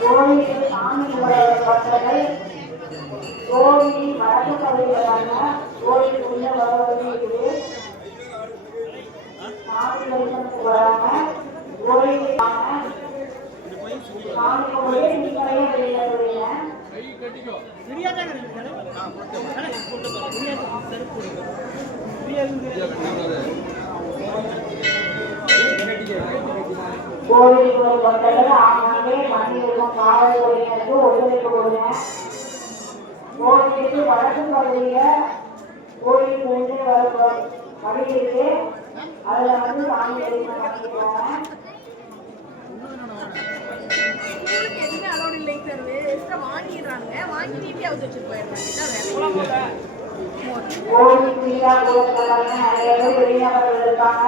கோவில் சாமி பக்தர்கள் கோவில் வடக்கு பகுதியிலான கோவில் உள்ள வருவது சாமி தரிசனத்துக்கு வராம கோவில் சாமி கோவில் நீங்களே வெளியிடுவீங்க. கோவில் பக்தர்கள் ஆங்காங்கே மண்ணில் காவல் துறையினருக்கு ஒத்துழைப்பு கொடுங்க. கோவிலுக்கு வடக்கு பகுதியில கோவில் உள்ளே வர வழி இருக்கு. அதுல சாமி தரிசனம் பண்ணிக்கிறாங்க. கோவில் நிறைய பேர் வெளிநபர்கள் இருக்காங்க.